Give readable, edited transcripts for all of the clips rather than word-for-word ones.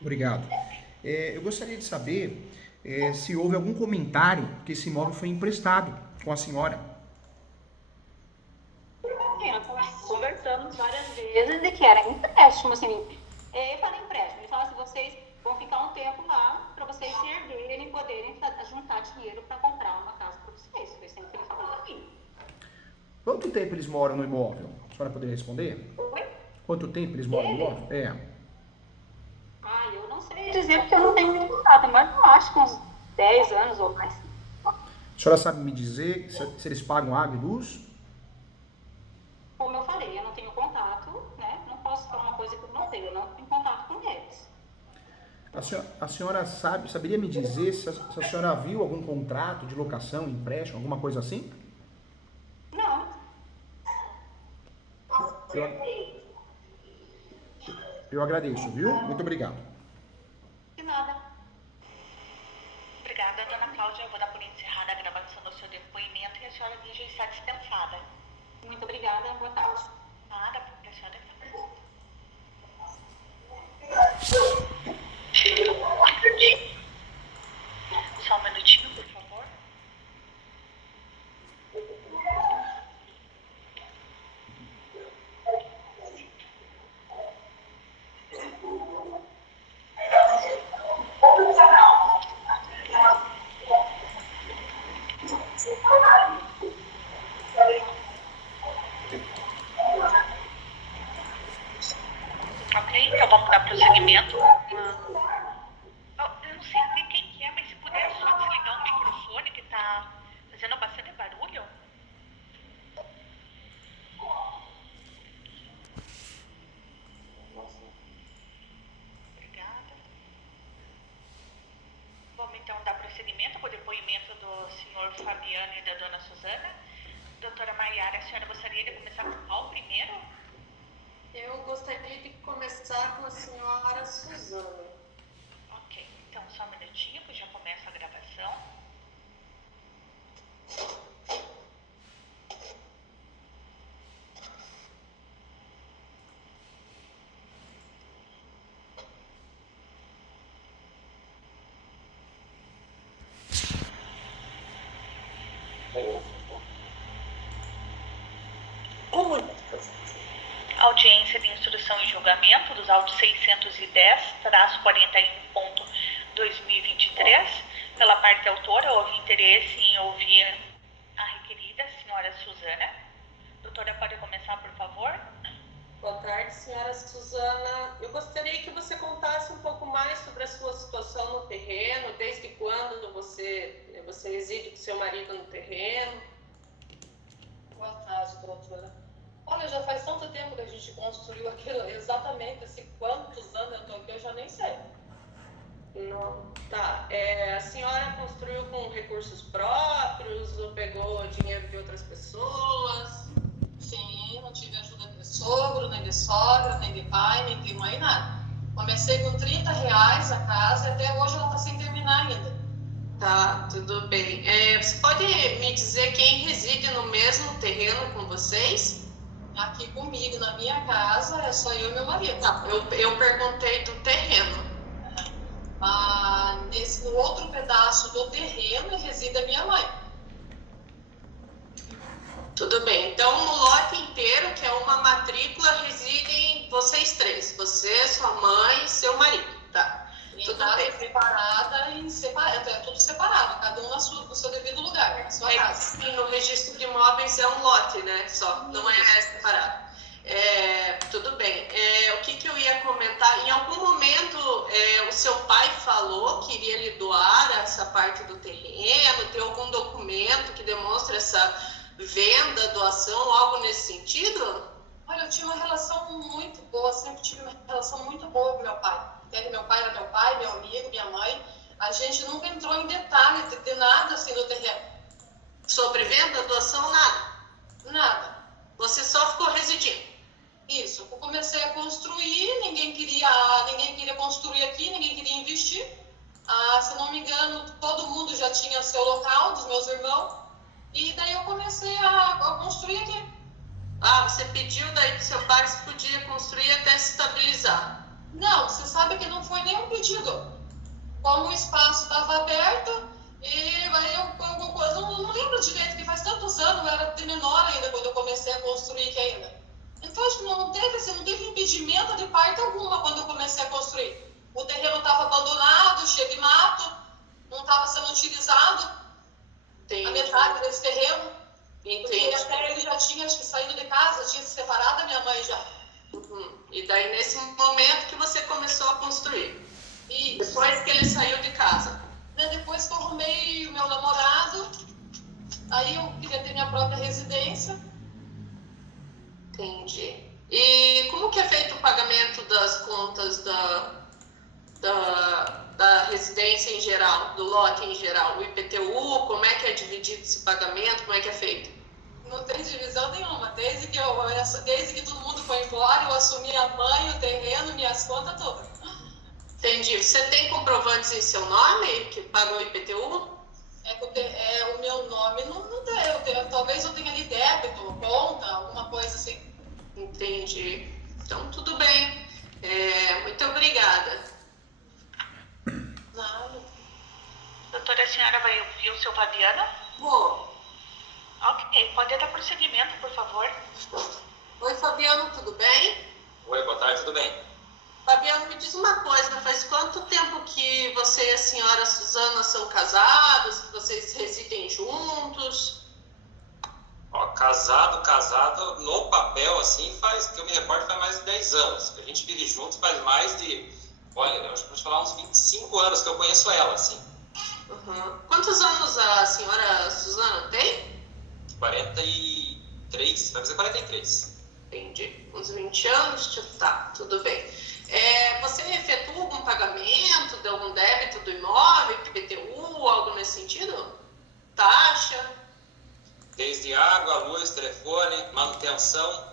Obrigado. Eu gostaria de saber se houve algum comentário que esse imóvel foi emprestado com a senhora. Sim, nós conversamos várias vezes de que era empréstimo, assim. Eu falei empréstimo, ele falou assim, vocês vão ficar um tempo lá para vocês se erguerem e poderem juntar dinheiro para comprar uma casa para vocês. Foi sempre que ele falou para mim. Quanto tempo eles moram no imóvel? A senhora poderia responder? Oi? Quanto tempo eles moram no Ele? imóvel? Eu não sei dizer porque eu não tenho muito contato, mas eu acho que uns 10 anos ou mais. A senhora sabe me dizer se eles pagam água e luz? Como eu falei, eu não tenho contato, né? Não posso falar uma coisa que eu não tenho, eu não tenho contato com eles. A senhora saberia me dizer se a senhora viu algum contrato de locação, empréstimo, alguma coisa assim? Não. Eu, eu agradeço, viu? Muito obrigado. De nada. Obrigada, dona Cláudia. Eu vou dar por encerrada a gravação do seu depoimento e a senhora já está dispensada. Muito obrigada, boa tarde. Nada, porque a senhora... Só um minutinho, por favor. Ok, então vamos dar prosseguimento. Eu não sei quem que é, mas se puder só desligar o microfone que está fazendo bastante barulho. Obrigada. Vamos então dar prosseguimento com o depoimento do senhor Fabiano e da dona Suzana. Doutora Maiara, a senhora gostaria de começar com qual primeiro? Eu gostaria de começar com a senhora Suzana. Ok, então só um minutinho que eu já começo a gravação. Audiência de instrução e julgamento dos autos 610-41.2023. Pela parte autora, houve interesse em ouvir a requerida, a senhora Suzana. Doutora, pode começar, por favor? Boa tarde, senhora Suzana. Eu gostaria que você contasse um pouco mais sobre a sua situação no terreno, desde quando você reside com seu marido no terreno. Boa tarde, doutora. Olha, já faz tanto tempo que a gente construiu aquilo, exatamente assim, quantos anos eu estou aqui, eu já nem sei. Não, tá. A senhora construiu com recursos próprios ou pegou dinheiro de outras pessoas? Sim, não tive ajuda de sogro, nem de sogra, nem de pai, nem de mãe, nada. Comecei com R$30 a casa e até hoje ela está sem terminar ainda. Tá, tudo bem. Você pode me dizer quem reside no mesmo terreno com vocês? Aqui comigo, na minha casa, é só eu e meu marido. Tá, eu perguntei do terreno. No outro pedaço do terreno reside a minha mãe. Tudo bem. Então, no lote inteiro, que é uma matrícula, residem vocês três. Você, sua mãe e seu marido, tá? Tudo bem. Separada e separado, é tudo separado, cada um no seu devido lugar, na sua casa. Sim, no registro de imóveis é um lote, né? Só, não é separado. Tudo bem. O que eu ia comentar? Em algum momento, o seu pai falou que iria lhe doar essa parte do terreno? Tem algum documento que demonstre essa venda, doação, algo nesse sentido? Olha, eu tinha uma relação muito boa, sempre tive uma relação muito boa com meu pai. Meu pai era meu pai, meu amigo, minha mãe. A gente nunca entrou em detalhe de nada assim do terreno. Sobre venda, doação, nada? Nada. Você só ficou residindo? Isso. Eu comecei a construir, ninguém queria construir aqui, ninguém queria investir. Se não me engano, todo mundo já tinha seu local, dos meus irmãos. E daí eu comecei a construir aqui. Você pediu daí pro seu pai se podia construir até se estabilizar? Não, você sabe que não foi nem um vendido. Como o espaço estava aberto, e aí alguma coisa, não lembro direito, que faz tantos anos, eu era menor ainda quando eu comecei a construir aqui ainda. Então, acho que não teve impedimento de parte alguma quando eu comecei a construir. O terreno estava abandonado, cheio de mato, não estava sendo utilizado. Entendi. A metade desse terreno. Entendi. Porque até ele já tinha, acho que, saído de casa, tinha se separado da minha mãe já. E daí, nesse momento que você começou a construir? E Depois que ele saiu de casa? depois que eu arrumei o meu namorado, aí eu queria ter minha própria residência. Entendi. E como que é feito o pagamento das contas da residência em geral, do lote em geral? O IPTU, como é que é dividido esse pagamento, como é que é feito? Não tem divisão nenhuma. Desde que todo mundo foi embora, eu assumi a mãe, o terreno, minhas contas todas. Entendi. Você tem comprovantes em seu nome que pagam o IPTU? O meu nome não tem. Talvez eu tenha ali débito, conta, alguma coisa assim. Entendi. Então, tudo bem. Muito obrigada. Nada. Doutora, a senhora vai ouvir o seu Fabiano? Vou. Ok, pode dar prosseguimento, por favor? Oi, Fabiano, tudo bem? Oi, boa tarde, tudo bem? Fabiano, me diz uma coisa, faz quanto tempo que você e a senhora Suzana são casados, que vocês residem juntos? Ó, casado, no papel, assim, que eu me recordo, faz mais de 10 anos. A gente vive juntos faz mais de, olha, eu acho que vou falar uns 25 anos que eu conheço ela, assim. Uhum. Quantos anos a senhora Suzana tem? 43, vai fazer 43. Entendi. Uns 20 anos? Tá, tudo bem. Você efetua algum pagamento de algum débito do imóvel, IPTU, algo nesse sentido? Taxa? Desde água, luz, telefone, manutenção,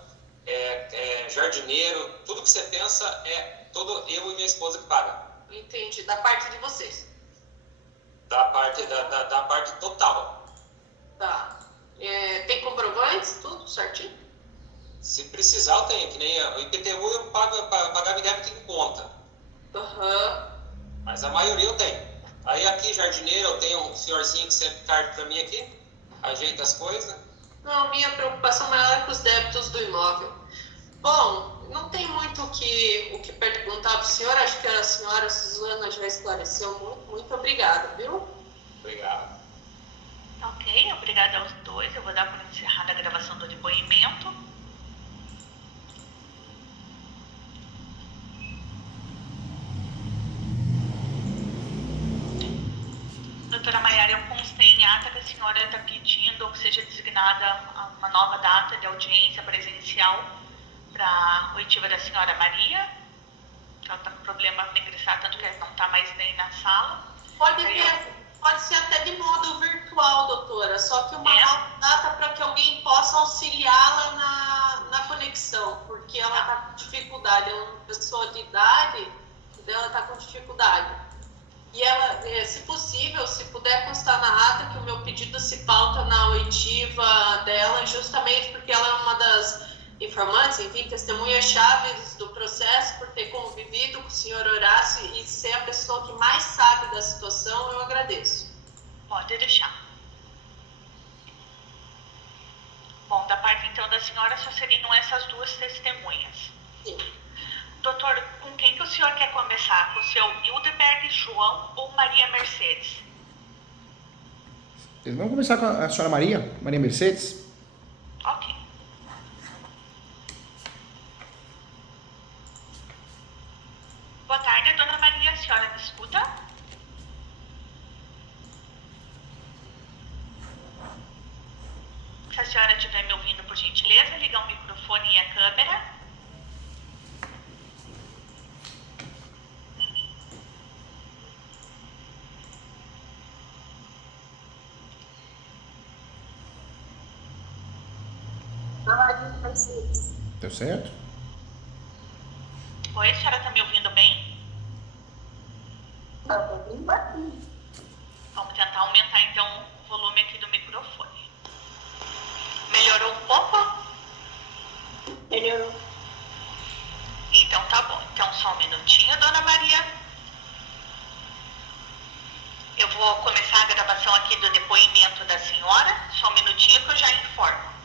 jardineiro, tudo que você pensa todo eu e minha esposa que paga. Entendi, da parte de vocês. Da parte total. Tá. Tem comprovantes, tudo certinho? Se precisar, eu tenho, que nem o IPTU eu pagava em débito em conta. Aham. Mas a maioria eu tenho. Aí aqui, jardineiro, eu tenho um senhorzinho que sempre carga pra mim aqui, ajeita as coisas. Não, minha preocupação maior é com os débitos do imóvel. Bom, não tem muito o que perguntar para o senhor, acho que a senhora Suzana já esclareceu muito. Muito obrigada, viu? Obrigado. Ok, obrigada aos dois. Eu vou dar por encerrada a gravação do depoimento. Doutora Maiara, eu constei em ata que a senhora está pedindo que seja designada uma nova data de audiência presencial para a oitiva da senhora Maria, que ela está com problema para ingressar, tanto que ela não está mais nem na sala. Pode ser até de modo virtual, doutora, só que uma nova data para que alguém possa auxiliá-la na conexão, porque ela está com dificuldade, é uma pessoa de idade, ela está com dificuldade. E ela, se possível, se puder constar na ata que o meu pedido se pauta na oitiva dela, justamente porque ela é uma das informantes, enfim, testemunhas-chaves do processo, por ter convivido com o senhor Horácio e ser a pessoa que mais sabe da situação, eu agradeço. Pode deixar. Bom, da parte então da senhora só seriam essas duas testemunhas. Sim. Doutor, com quem que o senhor quer começar? Com o seu Hildeberg João ou Maria Mercedes? Vamos começar com a senhora Maria Mercedes. Ok. Boa tarde, dona Maria. A senhora me escuta? Se a senhora estiver me ouvindo, por gentileza, liga o microfone e a câmera. Deu certo? Oi, a senhora está me ouvindo bem? Vamos tentar aumentar então o volume aqui do microfone. Melhorou um pouco? Melhorou. Então tá bom. Então só um minutinho, dona Maria. depoimento da senhora. Só um minutinho que eu já informo.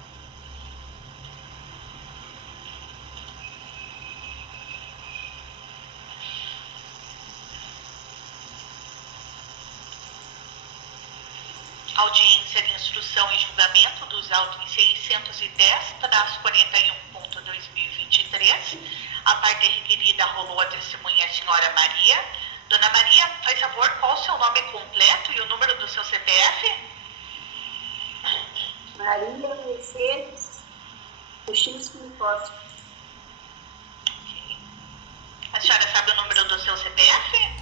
Audiência de instrução e julgamento dos autos em 610/41.2023. A parte requerida rolou a testemunha a senhora Maria. Dona Maria, faz favor, qual o seu nome completo e o número do seu CPF? Maria Mercedes Puxinski Costa. Okay. A senhora sabe o número do seu CPF?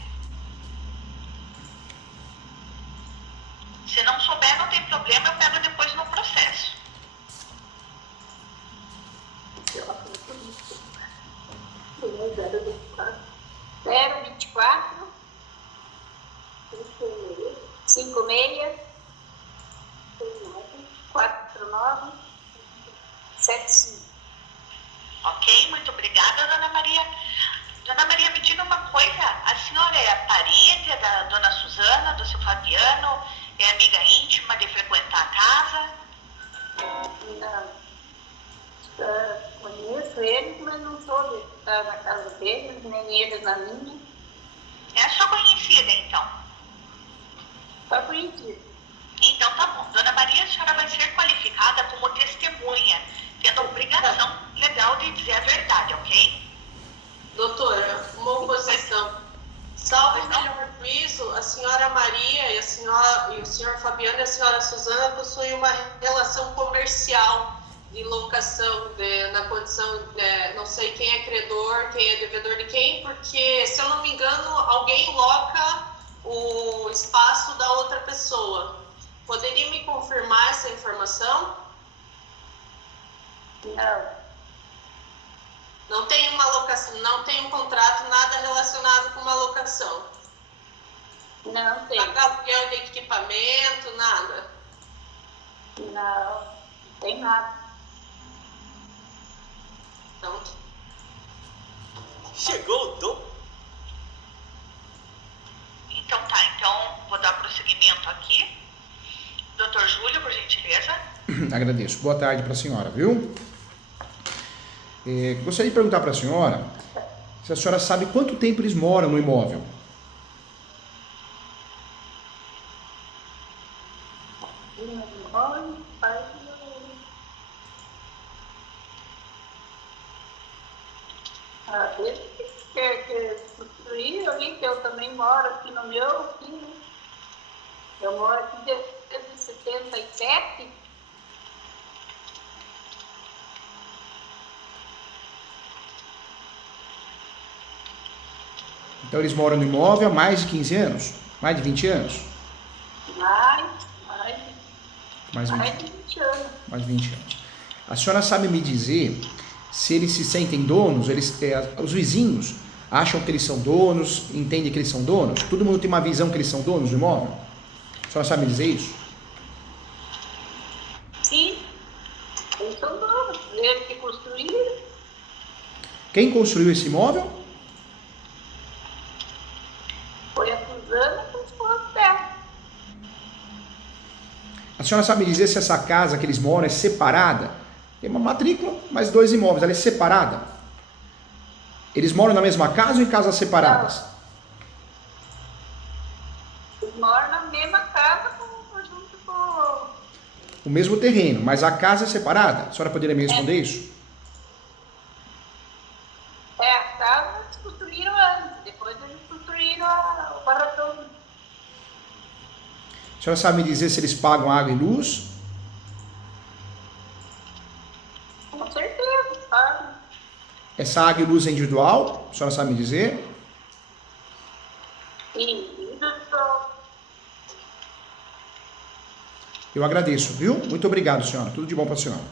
Se não souber, não tem problema, eu pego depois no processo. 024 56 49 75. Ok, muito obrigada, Dona Maria. Dona Maria, me diga uma coisa, a senhora é parente da Dona Suzana, do seu Fabiano, é amiga íntima de frequentar a casa? Não. Conheço eles, mas não sou de estar na casa deles, nem eles na minha. É a sua conhecida, então? Só conhecido. Então tá bom. Dona Maria, a senhora vai ser qualificada como testemunha, tendo a obrigação legal de dizer a verdade, ok? Doutora, uma oposição. Salvo melhor juízo, a senhora Maria e o senhor Fabiano e a senhora Suzana possuem uma relação comercial de locação, na condição, não sei quem é credor, quem é devedor de quem, porque, se eu não me engano, alguém loca o espaço da outra pessoa. Poderia me confirmar essa informação? Não. Não tem uma locação, não tem um contrato, nada relacionado com uma locação. Não tem. Aluguel de equipamento, nada. Não tem nada. Então, Chegou o dom. Então tá, então vou dar prosseguimento aqui. Doutor Júlio, por gentileza. Agradeço. Boa tarde para a senhora, viu? Gostaria de perguntar para a senhora se a senhora sabe quanto tempo eles moram no imóvel. Desde que construí ali, que eu também moro aqui no meu, aqui, né? Eu moro aqui desde 77. Então eles moram no imóvel há mais de 15 anos? Mais de 20 anos? Mais de 20 anos. Mais de 20 anos. A senhora sabe me dizer se eles se sentem donos, os vizinhos acham que eles são donos, entendem que eles são donos? Todo mundo tem uma visão que eles são donos do imóvel? A senhora sabe me dizer isso? Sim, eles são donos, eles que construíram. Quem construiu esse imóvel? Foi a Suzana com o esposo dela. A senhora sabe me dizer se essa casa que eles moram é separada? Tem uma matrícula, mas 2 imóveis, ela é separada. Eles moram na mesma casa ou em casas separadas? Eles moram na mesma casa junto com... O mesmo terreno, mas a casa é separada? A senhora poderia me responder isso? A casa eles construíram antes, depois eles construíram o barracão. A senhora sabe me dizer se eles pagam água e luz? Com certeza, sabe? Essa água e luz é individual? A senhora sabe me dizer? Eu agradeço, viu? Muito obrigado, senhora. Tudo de bom para a senhora.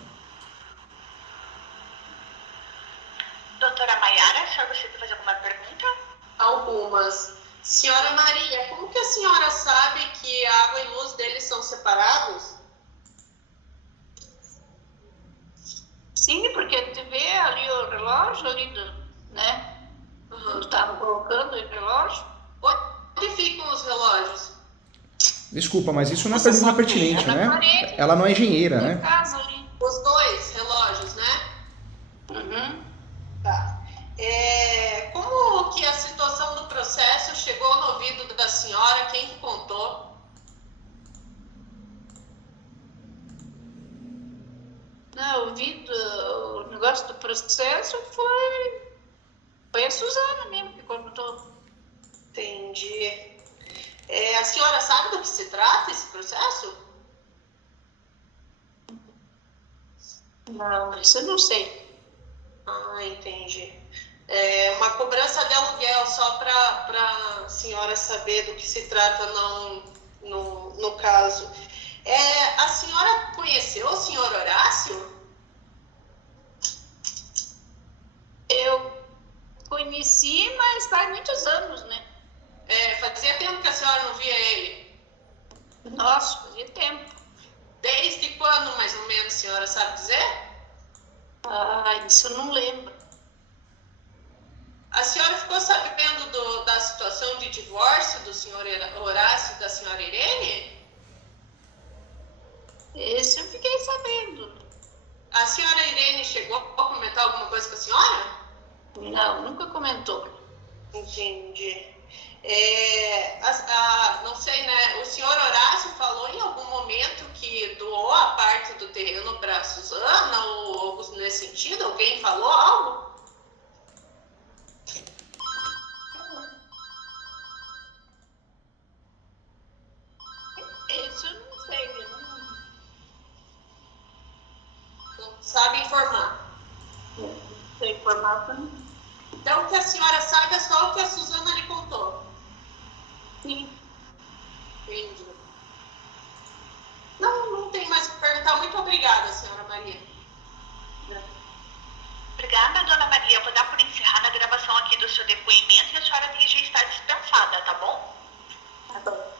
Doutora Maiara, a senhora gostaria de fazer alguma pergunta? algumas. Senhora Maria, como que a senhora sabe que a água e luz deles são separados? Sim, porque tu vê ali o relógio, ali né? Quando estavam colocando o relógio. Onde ficam os relógios? Desculpa, mas isso não é Você pergunta sabe pertinente, quem é? né? Na parede. Ela não é engenheira, Tem né? casa ali. Os dois relógios, né? Uhum. Tá. Como que a situação do processo chegou no ouvido da senhora? Quem que contou? Não, eu vi o negócio do processo foi a Suzana mesmo que contou. Entendi. A senhora sabe do que se trata esse processo? Não, isso eu não sei. Ah, entendi. Uma cobrança de aluguel, só para a senhora saber do que se trata no caso. A senhora conheceu o senhor Horácio? Eu conheci, mas faz muitos anos, né? Fazia tempo que a senhora não via ele. Nossa, fazia tempo. Desde quando, mais ou menos, a senhora sabe dizer? Ah, isso eu não lembro. A senhora ficou sabendo da situação de divórcio do senhor Horácio e da senhora Irene? Esse eu fiquei sabendo. A senhora Irene chegou a comentar alguma coisa com a senhora? Não, nunca comentou. Entendi. Não sei, né? O senhor Horácio falou em algum momento que doou a parte do terreno para a Suzana ou algo nesse sentido? Alguém falou algo? Isso eu não sei. Eu Não sabe informar. não sei informar pra mim. Então, o que a senhora sabe é só o que a Suzana lhe contou. Sim. Entendi. Não tem mais o que perguntar. Muito obrigada, senhora Maria. Obrigada, dona Maria. Eu vou dar por encerrada a gravação aqui do seu depoimento e a senhora aqui já está dispensada, tá bom? Tá bom.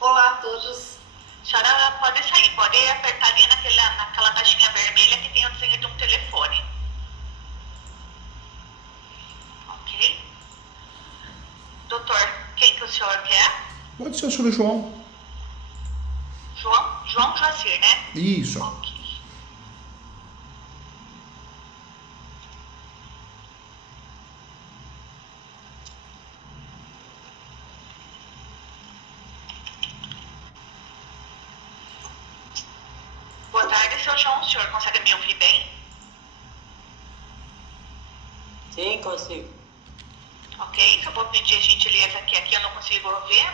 Olá a todos. A senhora pode sair, pode apertar ali naquela caixinha vermelha que tem o desenho de um telefone. Ok? Doutor, quem que o senhor quer? Pode ser o senhor João. João Joacir, né? Isso. Ok. Boa tarde, seu João. O senhor consegue me ouvir bem? Sim, consigo. Ok, eu vou pedir a gentileza que aqui eu não consigo ouvir.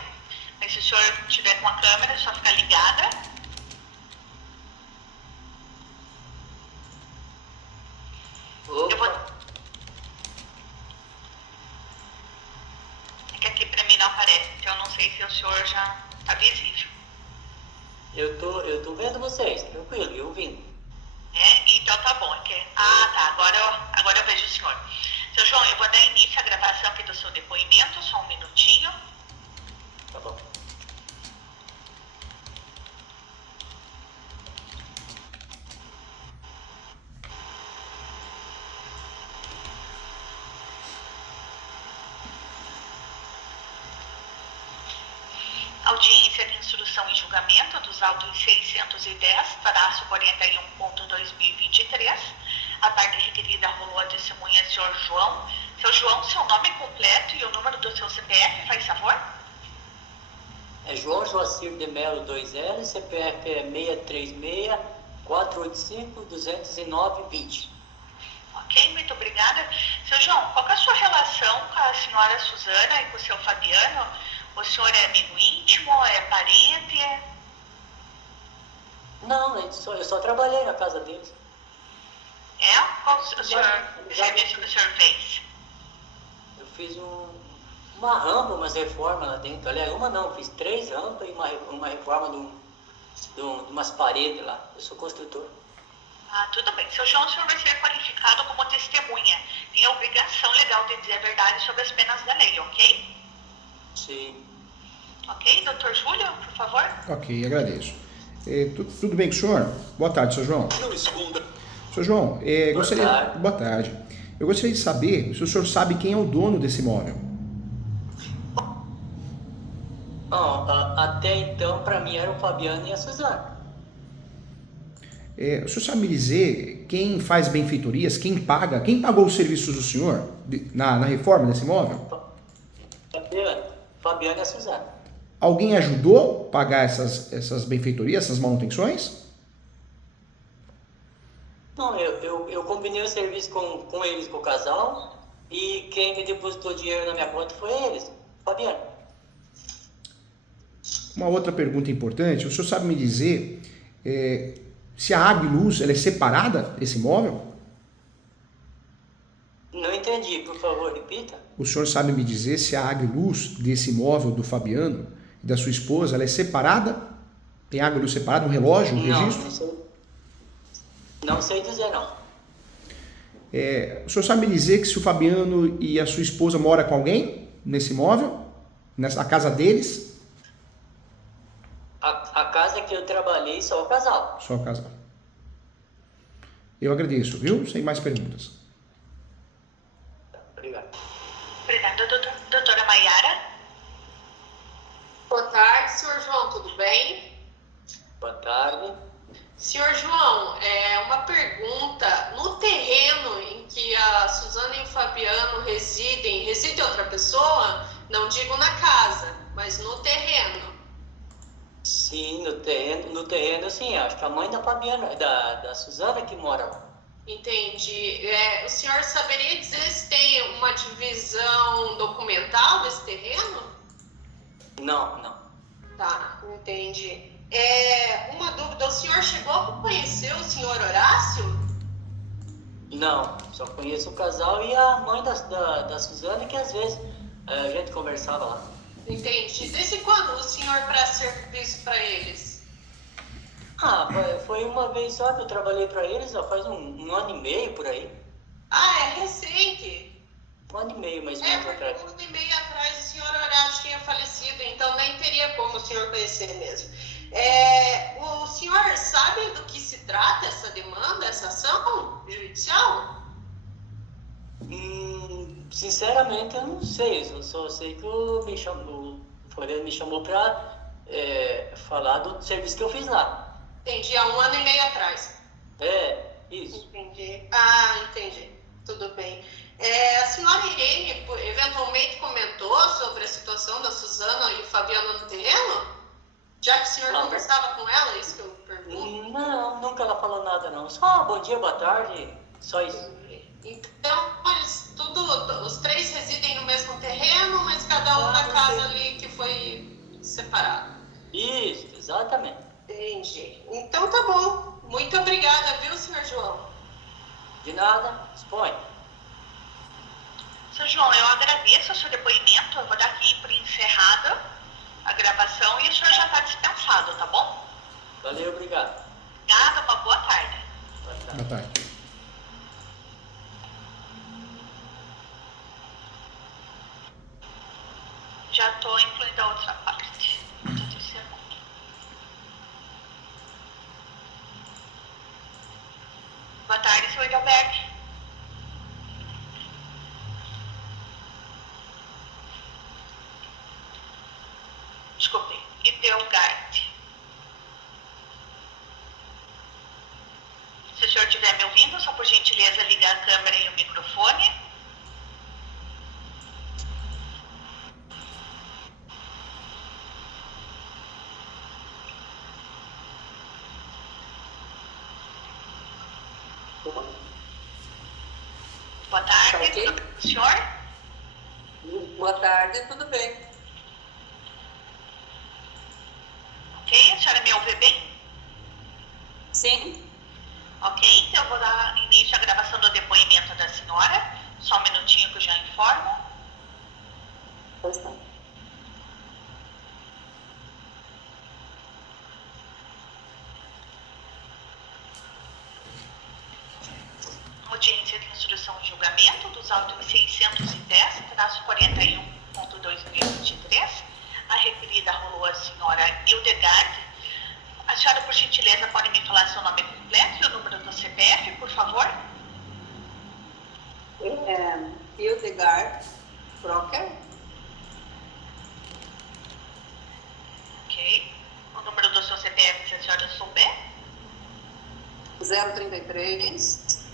Mas se o senhor tiver com a câmera, é só ficar ligada. Eu vou... Opa, É que aqui pra mim não aparece, então eu não sei se o senhor já está visível. eu tô vendo vocês, tranquilo, e ouvindo. Então tá bom. Tá, agora eu vejo o senhor. Seu João, eu vou dar início à gravação aqui do seu depoimento, só um minutinho. Tá bom. Audiência de instrução e julgamento dos autos 610-41.2023. A parte requerida rolou a testemunha senhor João. Seu João, seu nome completo e o número do seu CPF, faz favor? É João Joacir de Melo 2L, CPF é 636-485-209-20. Ok, muito obrigada. Seu João, qual que é a sua relação com a senhora Suzana e com o seu Fabiano? O senhor é amigo íntimo, é parente? Não, eu só trabalhei na casa deles. Qual o senhor, serviço que o senhor fez? Eu fiz uma rampa, umas reformas lá dentro. Aliás, uma não, fiz 3 rampas e uma reforma de umas paredes lá. Eu sou construtor. Tudo bem. Seu João, o senhor vai ser qualificado como testemunha. Tem a obrigação legal de dizer a verdade sobre as penas da lei, ok? Sim. Ok, doutor Júlio, por favor? Ok, agradeço. Tudo bem com o senhor? Boa tarde, seu João. Seu João, tarde. boa tarde. Eu gostaria de saber se o senhor sabe quem é o dono desse imóvel. Bom, até então, para mim, era o Fabiano e a Suzana. O senhor sabe me dizer quem faz benfeitorias, quem pagou os serviços do senhor na reforma desse imóvel? Fabiano e a Suzana. Alguém ajudou a pagar essas benfeitorias, essas manutenções? Não, eu combinei o serviço com eles, com o casal, e quem me depositou dinheiro na minha conta foi eles, Fabiano. Uma outra pergunta importante, o senhor sabe me dizer se a água e luz ela é separada desse imóvel? Não entendi, por favor, repita. O senhor sabe me dizer se a água e luz desse imóvel do Fabiano e da sua esposa ela é separada? Tem água e luz separada, um relógio, um registro? Não sei dizer, não. O senhor sabe me dizer que se o Fabiano e a sua esposa moram com alguém nesse imóvel? Na casa deles? A casa que eu trabalhei, só o casal. Só o casal. Eu agradeço, viu? Sem mais perguntas. Obrigado. Obrigada, doutora Maiara. Boa tarde, senhor João, tudo bem? Boa tarde. Senhor João, uma pergunta. No terreno em que a Suzana e o Fabiano residem, reside outra pessoa? Não digo na casa, mas no terreno. Sim, no terreno sim, acho que a mãe da Fabiana, da Suzana que mora lá. Entendi. O senhor saberia dizer se tem uma divisão documental desse terreno? Não. Tá, entendi. Uma dúvida, o senhor chegou a conhecer o senhor Horácio? Não, só conheço o casal e a mãe da Suzana, que às vezes a gente conversava lá. Entendi. Desde quando o senhor presta serviço para eles? Foi uma vez só que eu trabalhei para eles, já faz um ano e meio por aí. É recente? Um ano e meio, mais ou menos atrás. Um ano e meio atrás o senhor Horácio tinha falecido, então nem teria como o senhor conhecer mesmo. O senhor sabe do que se trata essa demanda, essa ação judicial? Sinceramente, eu não sei. Eu só sei que o Floriano me chamou para falar do serviço que eu fiz lá. Entendi, há um ano e meio atrás. Isso. Entendi. Entendi. Tudo bem. A senhora Irene eventualmente comentou sobre a situação da Suzana e o Fabiano no terreno? Já que o senhor conversava com ela, é isso que eu pergunto? Não, nunca ela falou nada não. Só bom dia, boa tarde, só isso. Então, os três residem no mesmo terreno, mas cada um na casa ali que foi separado. Isso, exatamente. Entendi. Então tá bom. Muito obrigada, viu, senhor João? De nada, expõe. Seu João, eu agradeço o seu depoimento. Eu vou dar aqui por encerrada a gravação e o senhor já está dispensado, tá bom? Valeu, obrigado. Obrigada, uma boa tarde. Boa tarde. Já estou incluindo a outra parte. Boa tarde, senhor Idalberg. Desculpe, Idelgard. Se o senhor estiver me ouvindo, só por gentileza ligar a câmera e o microfone. Boa tarde, Ok. tudo bem com o senhor? Boa tarde, tudo bem. Ok, a senhora me ouve bem? Sim. Ok, então eu vou dar início à gravação do depoimento da senhora. Só um minutinho que eu já informo. Pois não. Audiência de instrução e julgamento dos autos 610-41.2023. A referida rolou a senhora Hildegard. A senhora, por gentileza, pode me falar seu nome completo e o número do CPF, por favor? 033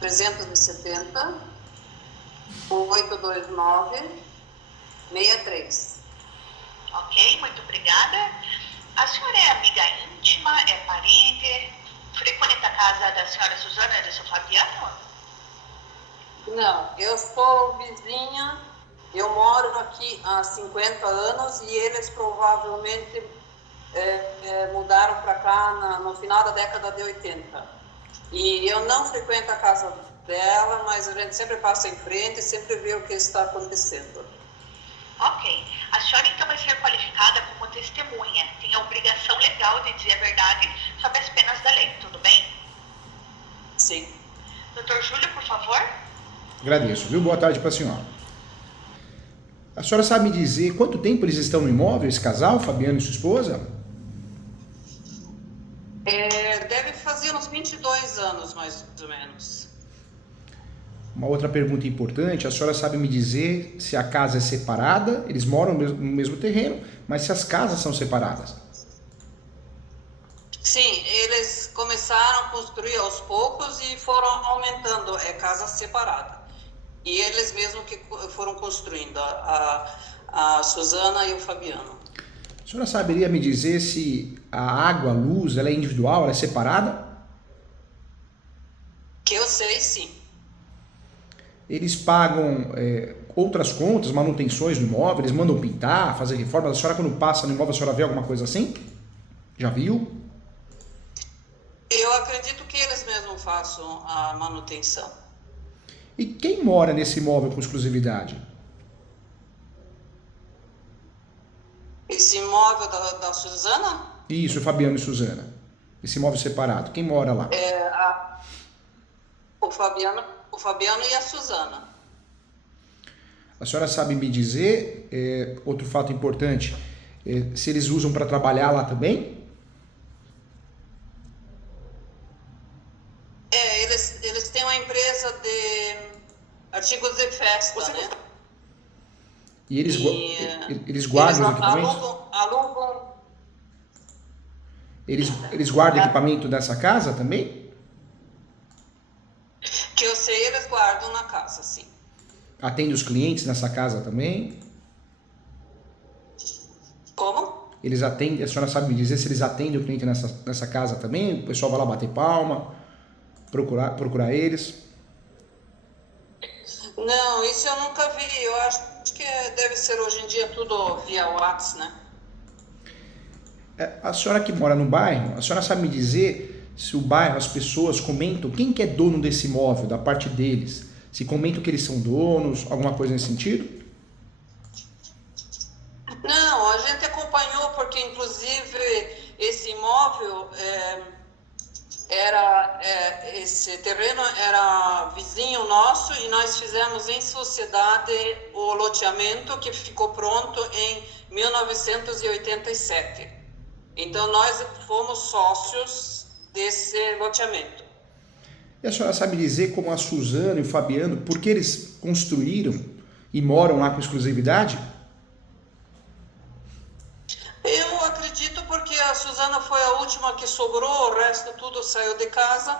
370 829 63. Ok, muito obrigada. A senhora é amiga íntima, é parente, frequenta a casa da senhora Suzana e do seu Fabiano? Não, eu sou vizinha, eu moro aqui há 50 anos e eles provavelmente mudaram para cá no final da década de 80. E eu não frequento a casa dela, mas a gente sempre passa em frente e sempre vê o que está acontecendo. Ok. A senhora então vai ser qualificada como testemunha. Tem a obrigação legal de dizer a verdade sobre as penas da lei, tudo bem? Sim. Doutor Júlio, por favor. Agradeço, viu? Boa tarde para a senhora. A senhora sabe me dizer quanto tempo eles estão no imóvel, esse casal, Fabiano e sua esposa? Deve fazer uns 22 anos, mais ou menos. Uma outra pergunta importante, a senhora sabe me dizer se a casa é separada, eles moram no mesmo terreno, mas se as casas são separadas? Sim, eles começaram a construir aos poucos e foram aumentando, casa separada. E eles mesmos que foram construindo, a Suzana e o Fabiano. A senhora saberia me dizer se a água, a luz, ela é individual, ela é separada? Que eu sei, sim. Eles pagam outras contas, manutenções do imóvel, eles mandam pintar, fazer reformas. A senhora quando passa no imóvel, a senhora vê alguma coisa assim? Já viu? Eu acredito que eles mesmos façam a manutenção. E quem mora nesse imóvel com exclusividade? Esse imóvel da Suzana? Isso, Fabiano e Suzana. Esse imóvel separado. Quem mora lá? O Fabiano e a Suzana. A senhora sabe me dizer, outro fato importante, se eles usam para trabalhar lá também? Eles têm uma empresa de artigos de festa, né? E eles guardam os equipamentos? Alugam. Eles guardam equipamento dessa casa também? Que eu sei, eles guardam na casa, sim. Atende os clientes nessa casa também? Como? Eles atendem, a senhora sabe me dizer se eles atendem o cliente nessa casa também? O pessoal vai lá bater palma, procurar eles? Não, isso eu nunca vi. Eu acho que deve ser hoje em dia tudo via WhatsApp, né? A senhora que mora no bairro, a senhora sabe me dizer se o bairro, as pessoas comentam quem que é dono desse imóvel, da parte deles? Se comentam que eles são donos, alguma coisa nesse sentido? Não, a gente acompanhou porque, inclusive, esse imóvel esse terreno era vizinho nosso e nós fizemos em sociedade o loteamento que ficou pronto em 1987. Então, nós fomos sócios desse loteamento. E a senhora sabe dizer como a Suzana e o Fabiano, por que eles construíram e moram lá com exclusividade? Eu acredito porque a Suzana foi a última que sobrou, o resto tudo saiu de casa.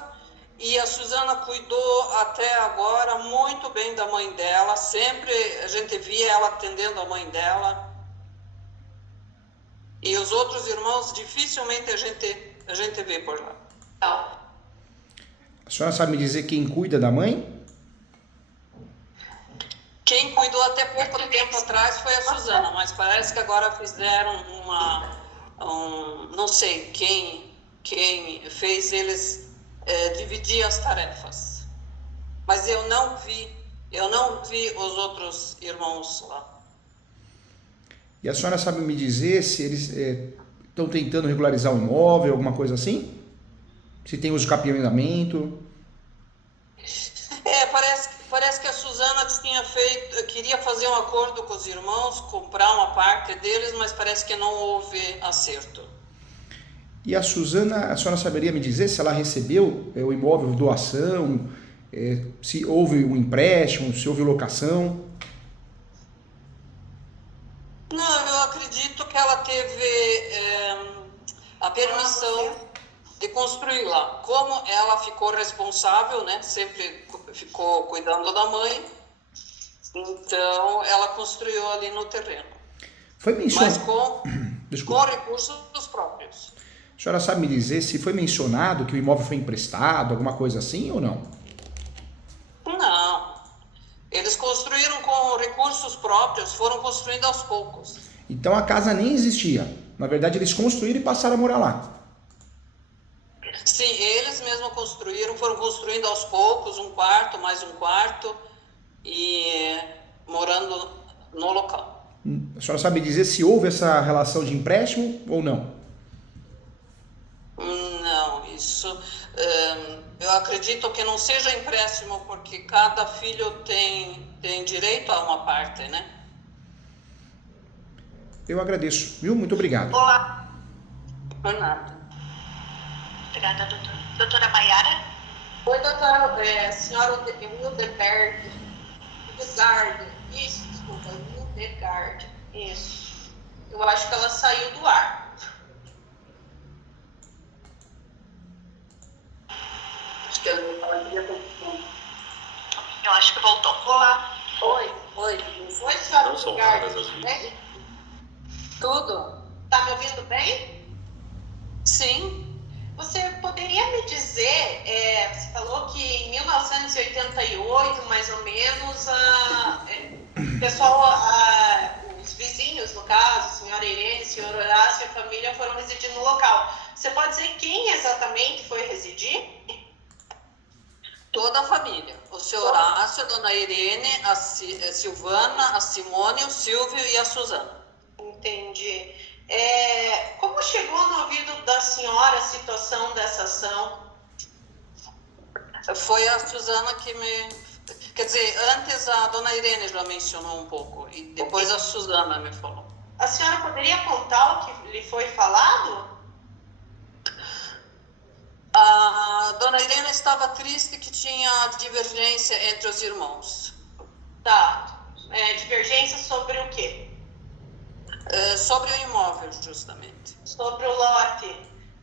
E a Suzana cuidou até agora muito bem da mãe dela. Sempre a gente via ela atendendo a mãe dela. E os outros irmãos, dificilmente a gente vê por lá. A senhora sabe me dizer quem cuida da mãe? Quem cuidou até pouco tempo atrás foi a Suzana, mas parece que agora fizeram não sei quem fez eles dividir as tarefas. Mas eu não vi os outros irmãos lá. E a senhora sabe me dizer se eles estão tentando regularizar o imóvel, alguma coisa assim? Se tem uso de capiamento? Parece que a Suzana queria fazer um acordo com os irmãos, comprar uma parte deles, mas parece que não houve acerto. E a Suzana, a senhora saberia me dizer se ela recebeu o imóvel doação, se houve um empréstimo, se houve locação? Não, eu acredito que ela teve a permissão de construir lá. Como ela ficou responsável, né? Sempre ficou cuidando da mãe, então ela construiu ali no terreno. Foi Mas mencionado. com Desculpa. recursos próprios. A senhora sabe me dizer se foi mencionado que o imóvel foi emprestado, alguma coisa assim ou não? Não. Eles construíram com recursos próprios, foram construindo aos poucos. Então a casa nem existia. Na verdade, eles construíram e passaram a morar lá. Sim, eles mesmos construíram, foram construindo aos poucos, um quarto, mais um quarto, e morando no local. A senhora sabe dizer se houve essa relação de empréstimo ou não? Não, isso eu acredito que não seja empréstimo, porque cada filho tem direito a uma parte, né? Eu agradeço, viu? Muito obrigado. Olá. Por nada. Obrigada, doutora. Doutora Maiara? Oi, doutora, senhora Hildegard. Isso, desculpa, Hildegard. Isso. Eu acho que ela saiu do ar. Acho que ela queria continuar. Eu acho que voltou. Olá. Oi. Oi, senhora Não são Hildegard. raras as Tudo bem? Tudo? Tá me ouvindo bem? Sim. Você poderia me dizer, você falou que em 1988, mais ou menos, o pessoal, os vizinhos, no caso, a senhora Irene, o senhor Horácio e a família foram residir no local. Você pode dizer quem exatamente foi residir? Toda a família. O seu Horácio, a dona Irene, a Silvana, a Simone, o Silvio e a Suzana. Entendi. Como chegou no ouvido da senhora a situação dessa ação? Foi a Suzana que me... Quer dizer, antes a dona Irene já mencionou um pouco, e depois a Suzana me falou. A senhora poderia contar o que lhe foi falado? A dona Irene estava triste que tinha divergência entre os irmãos. Tá. Divergência sobre o quê? Sobre o imóvel, justamente. Sobre o lote.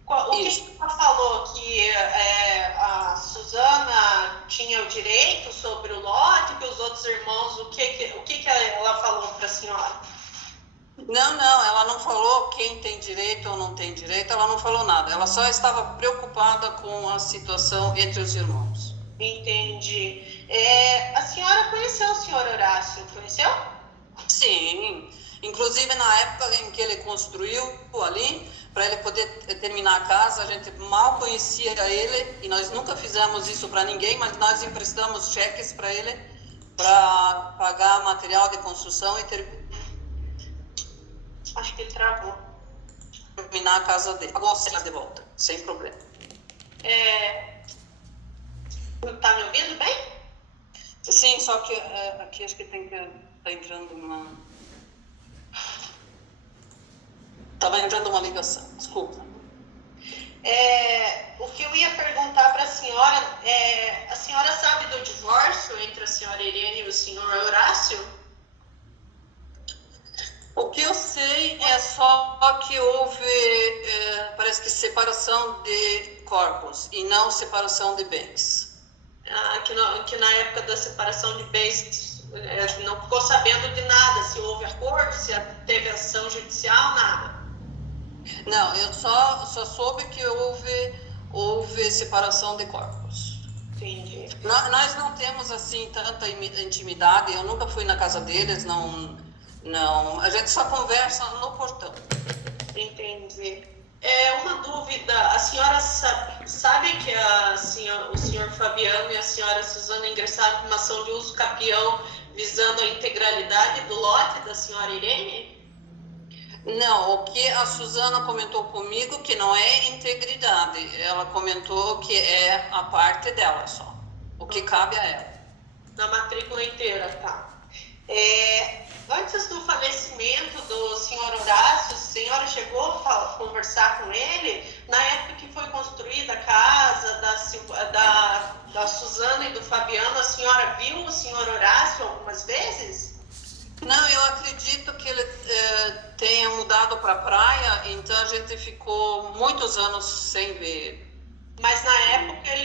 O que ela falou? Que a Suzana tinha o direito sobre o lote, que os outros irmãos, o que ela falou para a senhora? Não, ela não falou quem tem direito ou não tem direito, ela não falou nada. Ela só estava preocupada com a situação entre os irmãos. Entendi. A senhora conheceu o senhor Horácio, conheceu? Sim. Inclusive, na época em que ele construiu ali, para ele poder terminar a casa, a gente mal conhecia ele e nós nunca fizemos isso para ninguém, mas nós emprestamos cheques para ele para pagar material de construção e Acho que ele travou. terminar a casa dele. Agora de volta, sem problema. Tá me ouvindo bem? Sim, só que aqui acho que tá entrando uma... Estava entrando uma ligação, desculpa. O que eu ia perguntar para a senhora sabe do divórcio entre a senhora Irene e o senhor Horácio? O que eu sei é só que houve, parece que separação de corpos e não separação de bens. Que na época da separação de bens não ficou sabendo de nada, se houve acordo, se teve ação judicial, nada. Não, eu só soube que houve separação de corpos. Entendi. Nós não temos assim tanta intimidade, eu nunca fui na casa deles, não, a gente só conversa no portão. Entendi. Uma dúvida, a senhora sabe que o senhor Fabiano e a senhora Suzana ingressaram com uma ação de uso capião visando a integralidade do lote da senhora Irene? Não, o que a Suzana comentou comigo que não é integridade, ela comentou que é a parte dela só, o que cabe a ela. Na matrícula inteira, tá. Antes do falecimento do senhor Horácio, a senhora chegou a conversar com ele? Na época que foi construída a casa da Suzana e do Fabiano, a senhora viu o senhor Horácio algumas vezes? Não, eu acredito que ele tenha mudado para a praia, então a gente ficou muitos anos sem ver.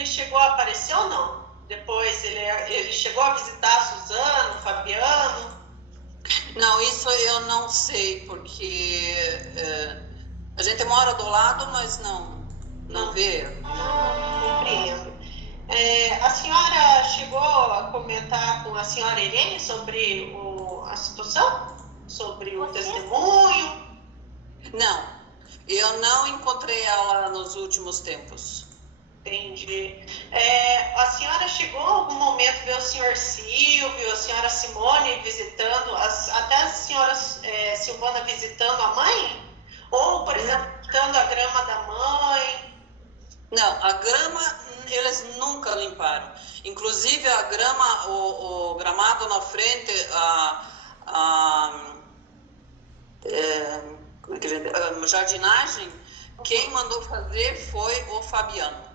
chegou a aparecer ou não? Depois ele chegou a visitar a Suzana, o Fabiano? Não, isso eu não sei, porque a gente mora do lado, mas não vê. Compreendo. A senhora chegou a comentar com a senhora Irene sobre a situação? Sobre o testemunho? Não, eu não encontrei ela nos últimos tempos. Entendi. A senhora chegou a algum momento a ver o senhor Silvio, a senhora Simone visitando, até a senhora Silvana visitando a mãe? Ou, por exemplo, visitando a grama da mãe? Não, a grama eles nunca limparam. Inclusive a grama, o gramado na frente, a jardinagem, quem mandou fazer foi o Fabiano.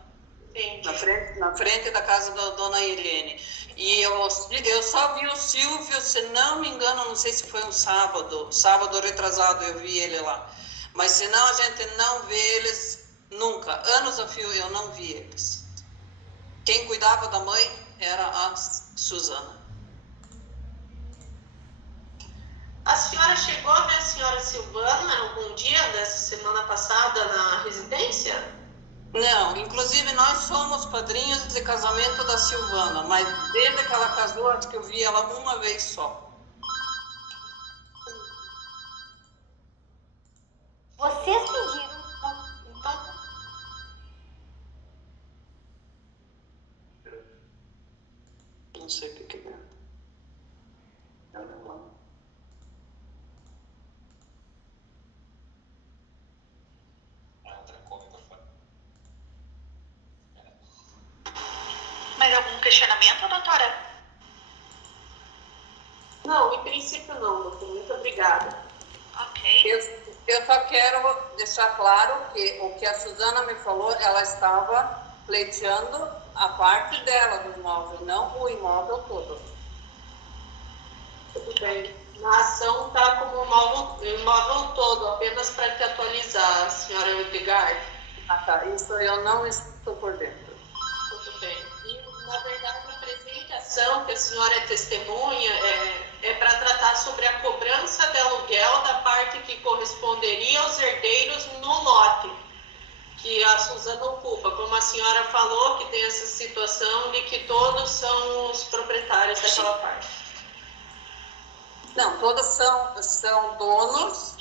Na frente da casa da dona Irene. E eu só vi o Silvio, se não me engano, não sei se foi um sábado retrasado eu vi ele lá. Mas senão a gente não vê eles nunca. Anos a fio eu não vi eles. Quem cuidava da mãe era a Suzana. A senhora chegou a ver a senhora Silvana algum dia dessa semana passada na residência? Não, inclusive nós somos padrinhos de casamento da Silvana, mas desde que ela casou, acho que eu vi ela uma vez só. Vocês pediram, então. Não sei o que é. Mais algum questionamento, doutora? Não, em princípio não, doutor. Muito obrigada. Ok. Eu só quero deixar claro que o que a Suzana me falou, ela estava pleiteando a parte dela do imóvel, não o imóvel todo. Tudo bem. Na ação está como o imóvel todo, apenas para te atualizar, senhora Edgar. Ah, tá. Isso eu não estou por dentro. Tudo bem. E, na verdade, a presente ação, que a senhora é testemunha, é para tratar sobre a cobrança de aluguel da parte que corresponderia aos herdeiros no lote, que a Suzana ocupa. Como a senhora falou, que tem essa situação de que todos são os proprietários daquela parte. Não, todos são donos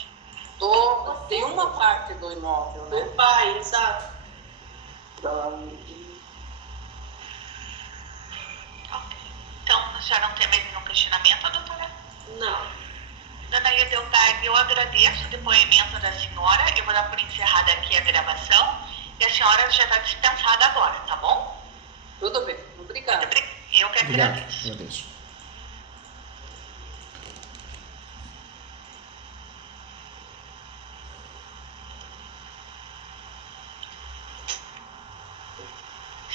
de uma parte do imóvel, né? Do pai, exato. Então, a senhora não tem mais nenhum questionamento, doutora? Não. Dona Edelgard, eu agradeço o depoimento da senhora. Eu vou dar por encerrada aqui a gravação. E a senhora já está dispensada agora, tá bom? Tudo bem, obrigada. Eu que agradeço. Agradeço.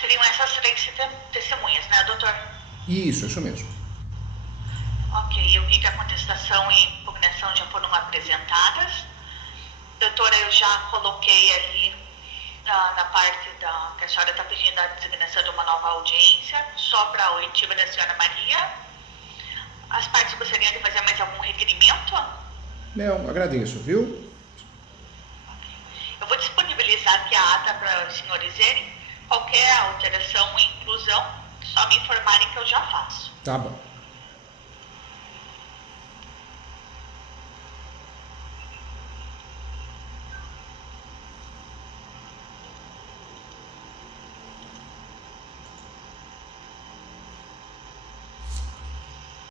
Seriam essas 3 testemunhas, né, doutor? Isso mesmo. Ok, eu vi que a contestação e impugnação já foram apresentadas. Doutora, eu já coloquei ali na parte que a senhora está pedindo a designação de uma nova audiência, só para a oitiva da senhora Maria. As partes gostariam de fazer mais algum requerimento? Não, agradeço, viu? Eu vou disponibilizar aqui a ata para os senhores verem. Qualquer alteração ou inclusão, só me informarem que eu já faço. Tá bom.